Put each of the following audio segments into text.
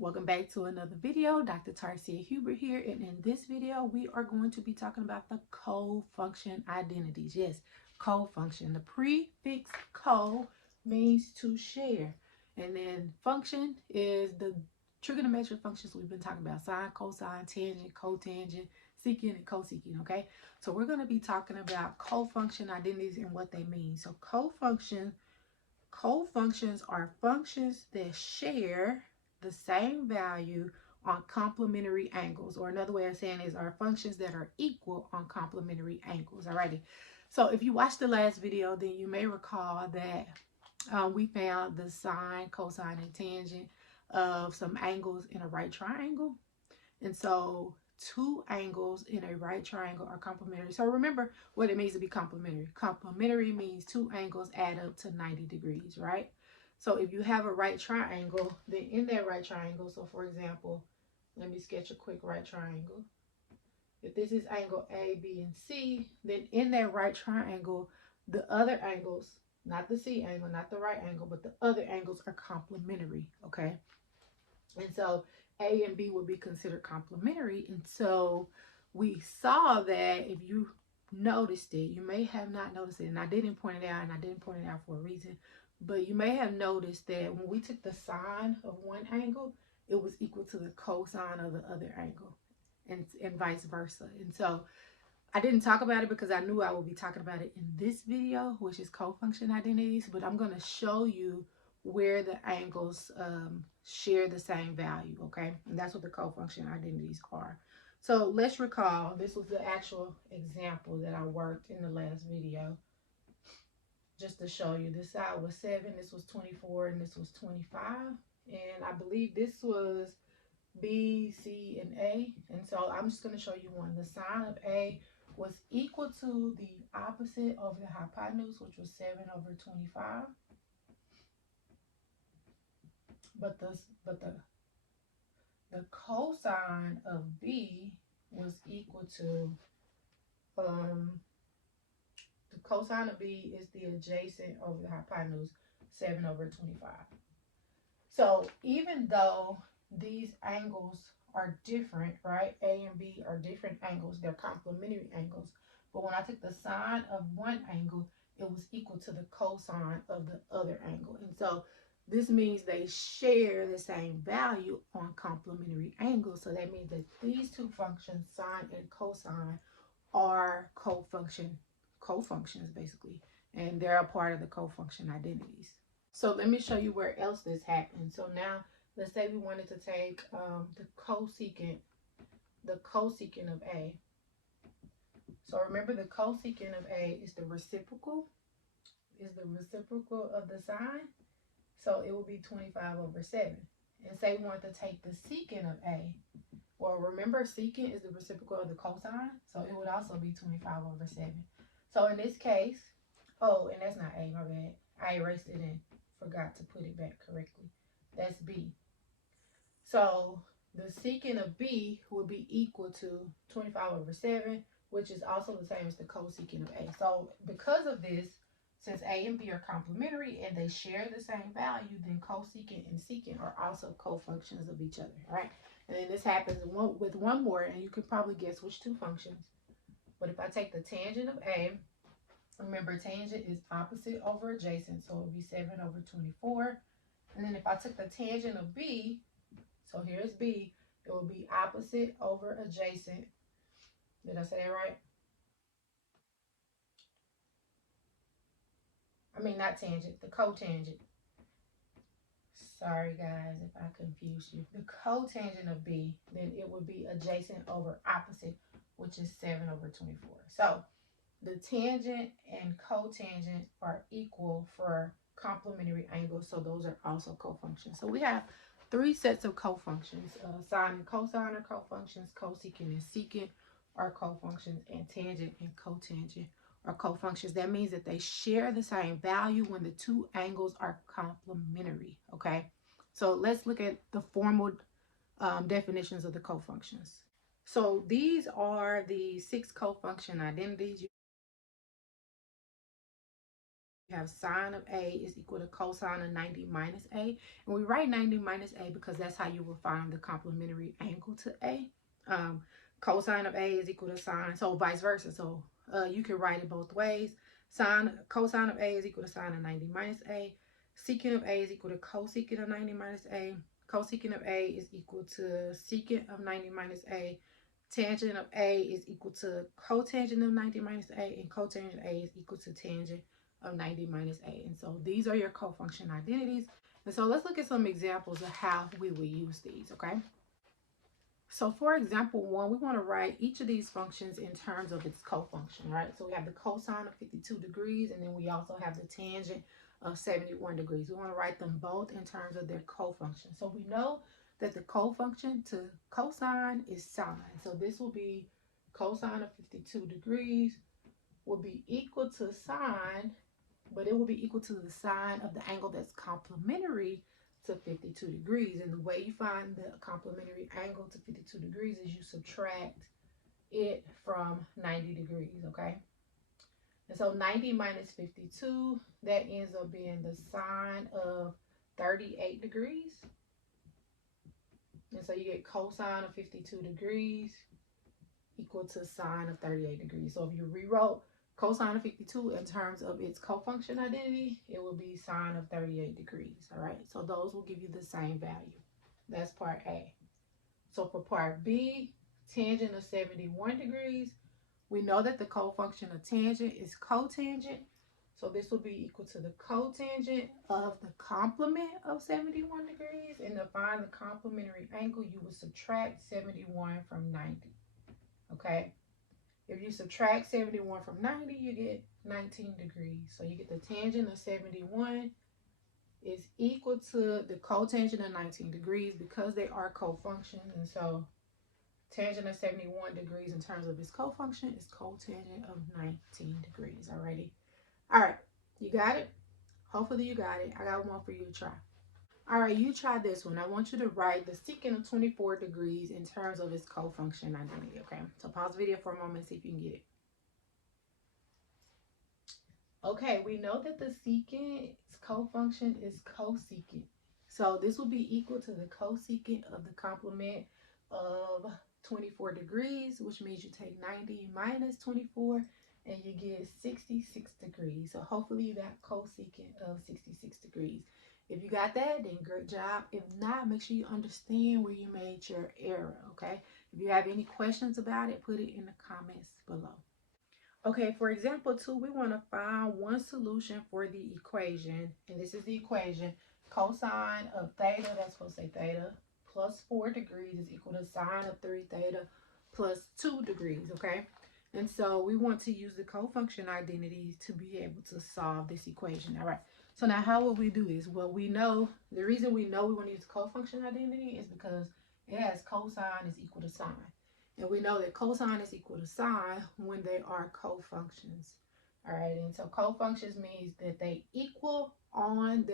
Welcome back to another video. Dr. Tarcia Huber here, and in this video we are going to be talking about the cofunction identities. Yes, cofunction. The prefix co means to share, and then function is the trigonometric functions we've been talking about: sine, cosine, tangent, cotangent, secant, and cosecant. Okay, so we're going to be talking about cofunction identities and what they mean. So cofunctions are functions that share the same value on complementary angles, or another way of saying is are functions that are equal on complementary angles. Alrighty, so if you watched the last video, then you may recall that we found the sine, cosine, and tangent of some angles in a right triangle. And so two angles in a right triangle are complementary. So remember what it means to be complementary. Complementary means two angles add up to 90 degrees, right? So if you have a right triangle, then in that right triangle, so for example, let me sketch a quick right triangle. If this is angle A, B, and C, then in that right triangle, the other angles, not the C angle, not the right angle, but the other angles are complementary, okay? And so A and B would be considered complementary. And so we saw that if you noticed it, you may have not noticed it, and I didn't point it out, and I didn't point it out for a reason, but you may have noticed that when we took the sine of one angle, it was equal to the cosine of the other angle, and vice versa. And so I didn't talk about it because I knew I would be talking about it in this video, which is cofunction identities, but I'm going to show you where the angles share the same value, okay? And that's what the cofunction identities are. So let's recall, this was the actual example that I worked in the last video. Just to show you, this side was 7, this was 24, and this was 25. And I believe this was B, C, and A. And so I'm just going to show you one. The sine of A was equal to the opposite of the hypotenuse, which was 7 over 25. But the cosine of B was equal to the cosine of B is the adjacent over the hypotenuse, 7 over 25. So even though these angles are different, right? A and B are different angles. They're complementary angles. But when I took the sine of one angle, it was equal to the cosine of the other angle. And so this means they share the same value on complementary angles. So that means that these two functions, sine and cosine, are cofunctions basically. And they're a part of the cofunction identities. So let me show you where else this happens. So now let's say we wanted to take the cosecant of A. So remember, the cosecant of A is the reciprocal of the sine. So it will be 25 over 7. And say we want to take the secant of A. Well, remember, secant is the reciprocal of the cosine, so it would also be 25 over 7. So in this case, oh, and that's not A, my bad. I erased it and forgot to put it back correctly. That's B. So the secant of B would be equal to 25 over 7, which is also the same as the cosecant of A. So because of this, since A and B are complementary and they share the same value, then cosecant and secant are also cofunctions of each other, right? And then this happens with one more, and you can probably guess which two functions. But if I take the tangent of A, remember tangent is opposite over adjacent, so it would be 7 over 24. And then if I took the tangent of B, so here's B, it would be opposite over adjacent. Did I say that right? I mean, not tangent, the cotangent. Sorry guys if I confused you. The cotangent of B, then it would be adjacent over opposite, which is 7 over 24. So the tangent and cotangent are equal for complementary angles, so those are also cofunctions. So we have three sets of cofunctions. Sine and cosine are cofunctions, cosecant and secant are cofunctions, and tangent and cotangent are cofunctions. That means that they share the same value when the two angles are complementary, okay? So let's look at the formal definitions of the cofunctions. So these are the 6 cofunction identities. We have sine of A is equal to cosine of 90 minus A. And we write 90 minus A because that's how you will find the complementary angle to A. Cosine of A is equal to sine, so vice versa. So you can write it both ways. Cosine of A is equal to sine of 90 minus A. Secant of A is equal to cosecant of 90 minus A. Cosecant of A is equal to secant of 90 minus A. Tangent of A is equal to cotangent of 90 minus A, and cotangent of A is equal to tangent of 90 minus A. And so these are your cofunction identities. And so let's look at some examples of how we will use these, okay? So for example 1, we want to write each of these functions in terms of its cofunction, right? So we have the cosine of 52 degrees, and then we also have the tangent of 71 degrees. We want to write them both in terms of their cofunction. So we know that the cofunction to cosine is sine. So this will be cosine of 52 degrees will be equal to sine, but it will be equal to the sine of the angle that's complementary to 52 degrees. And the way you find the complementary angle to 52 degrees is you subtract it from 90 degrees, okay? And so 90 minus 52, that ends up being the sine of 38 degrees. And so you get cosine of 52 degrees equal to sine of 38 degrees. So if you rewrote cosine of 52 in terms of its cofunction identity, it will be sine of 38 degrees. All right, so those will give you the same value. That's part A. So for part B, tangent of 71 degrees, we know that the cofunction of tangent is cotangent. So this will be equal to the cotangent of the complement of 71 degrees. And to find the complementary angle, you will subtract 71 from 90. Okay? If you subtract 71 from 90, you get 19 degrees. So you get the tangent of 71 is equal to the cotangent of 19 degrees because they are cofunctions. And so tangent of 71 degrees in terms of its cofunction is cotangent of 19 degrees. Alrighty. All right. You got it? Hopefully you got it. I got one for you to try. All right, you try this one. I want you to write the secant of 24 degrees in terms of its cofunction identity, okay? So pause the video for a moment and see if you can get it. Okay, we know that the secant's cofunction is cosecant. So this will be equal to the cosecant of the complement of 24 degrees, which means you take 90 minus 24 and you get 66 degrees. So hopefully you got cosecant of 66 degrees. If you got that, then great job. If not, make sure you understand where you made your error, okay? If you have any questions about it, put it in the comments below. Okay, for example 2, we want to find one solution for the equation. And this is the equation. Cosine of theta, that's supposed to say theta, plus 4 degrees is equal to sine of 3 theta plus 2 degrees, okay? And so we want to use the cofunction identities to be able to solve this equation. All right. So now how would we do this? Well, we know, the reason we know we want to use cofunction identity is because it has cosine is equal to sine. And we know that cosine is equal to sine when they are cofunctions. All right, and so cofunctions means that they equal on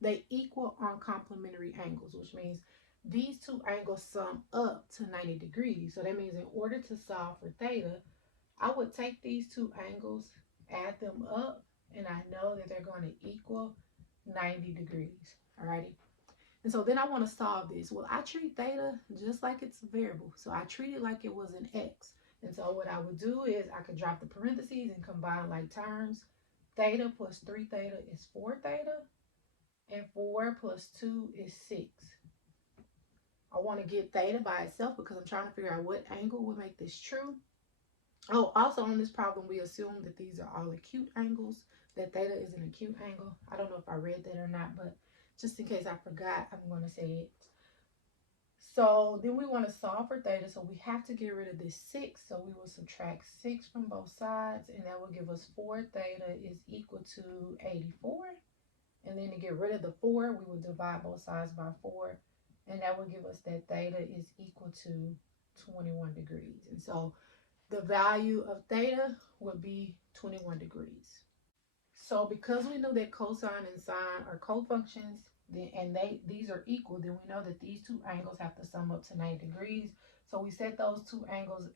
they equal on complementary angles, which means these two angles sum up to 90 degrees. So that means in order to solve for theta, I would take these two angles, add them up, and I know that they're going to equal 90 degrees. Alrighty. And so then I want to solve this. Well, I treat theta just like it's a variable. So I treat it like it was an x. And so what I would do is I could drop the parentheses and combine like terms. Theta plus 3 theta is 4 theta. And 4 plus 2 is 6. I want to get theta by itself because I'm trying to figure out what angle would make this true. Oh, also on this problem, we assume that these are all acute angles, that theta is an acute angle. I don't know if I read that or not, but just in case I forgot, I'm going to say it. So then we want to solve for theta, so we have to get rid of this 6. So we will subtract 6 from both sides, and that will give us 4 theta is equal to 84. And then to get rid of the 4, we will divide both sides by 4. And that will give us that theta is equal to 21 degrees. And so the value of theta would be 21 degrees. So because we know that cosine and sine are cofunctions, and these are equal, then we know that these two angles have to sum up to 90 degrees. So we set those two angles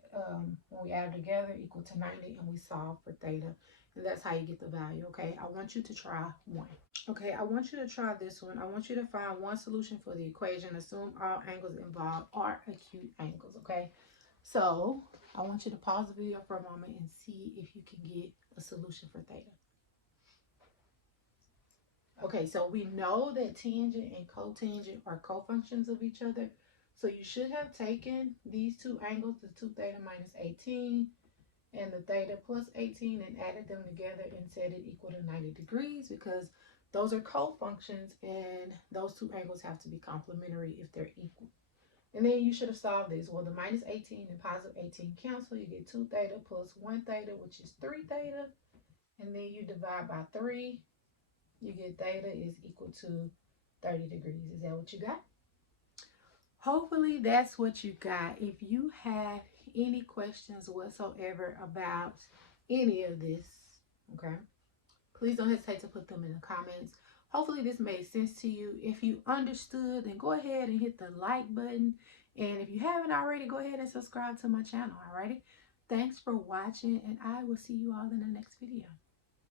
when we add together equal to 90, and we solve for theta. And that's how you get the value, okay? I want you to try one. Okay, I want you to try this one. I want you to find one solution for the equation. Assume all angles involved are acute angles, okay? So I want you to pause the video for a moment and see if you can get a solution for theta. Okay, so we know that tangent and cotangent are cofunctions of each other. So you should have taken these two angles, the 2 theta minus 18 and the theta plus 18, and added them together and set it equal to 90 degrees, because those are cofunctions and those two angles have to be complementary if they're equal. And then you should have solved this. Well, the minus 18 and positive 18 cancel. You get 2 theta plus 1 theta, which is 3 theta. And then you divide by 3. You get theta is equal to 30 degrees. Is that what you got? Hopefully that's what you got. If you have any questions whatsoever about any of this, okay, please don't hesitate to put them in the comments. Hopefully this made sense to you. If you understood, then go ahead and hit the like button. And if you haven't already, go ahead and subscribe to my channel, alrighty? Thanks for watching, and I will see you all in the next video.